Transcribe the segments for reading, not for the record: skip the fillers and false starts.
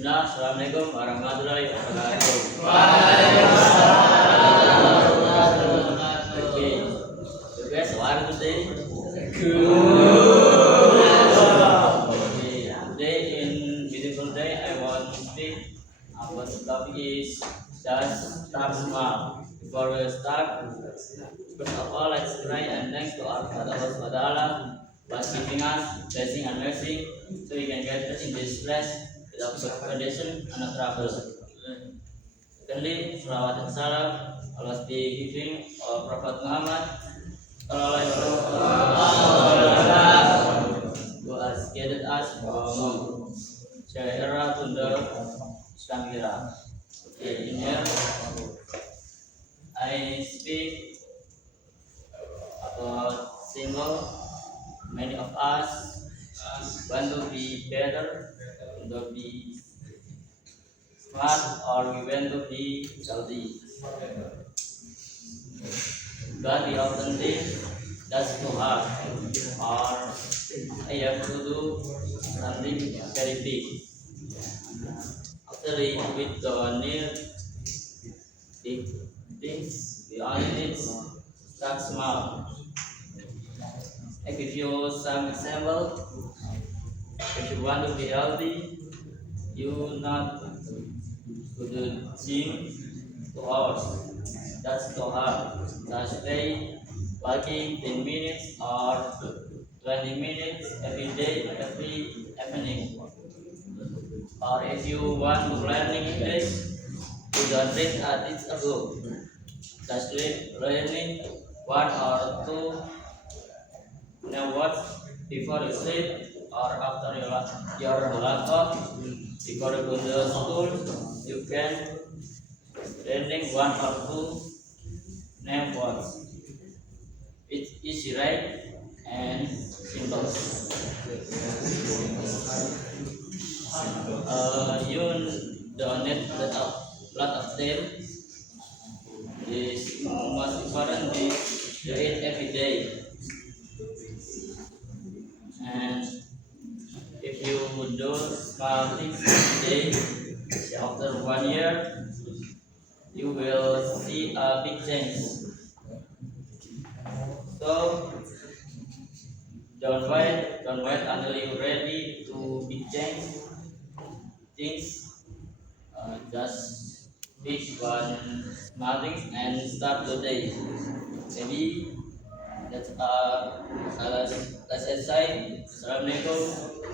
Bismillah, Assalamualaikum warahmatullahi wabarakatuh. Okay, so guys, how are you today? Okay, today in beautiful day, I want to speak about the topic is just start small. Before we start, first of all, let's pray and thanks to our Father Allah Subhanahu wa Taala for giving us blessing and mercy, so we can get us in this place without condition and no trouble. Secondly, salawat and salam Allah be giving our Prophet Muhammad sallallahu alaihi wasallam, who has guided us from Syariah era to the Islam era. Okay, in here I speak about single. Many of us want to be better, want to be smart, or we want to be healthy. But we often think that's too hard, or I have to do something very big. Actually, we don't need big things, we only need start small. I give you some example. If you want to be healthy, you not go to gym 2 hours. That's too hard. Just stay walking 10 minutes or 20 minutes every day, every evening. Or if you want to learn English, you don't read a book. Just learning 1 or 2 words before you sleep or after your laptop. Before you go to school, you can learning 1 or 2 words. It's easy, right? And simple. You don't need a lot of them. The most important is to eat every day. And if you do small things every day, after 1 year, you will see a big change. So don't wait until you're ready to big change things. Just pick one small things and start today. Maybe that's salah selesai. Assalamualaikum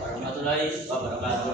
warahmatullahi wabarakatuh.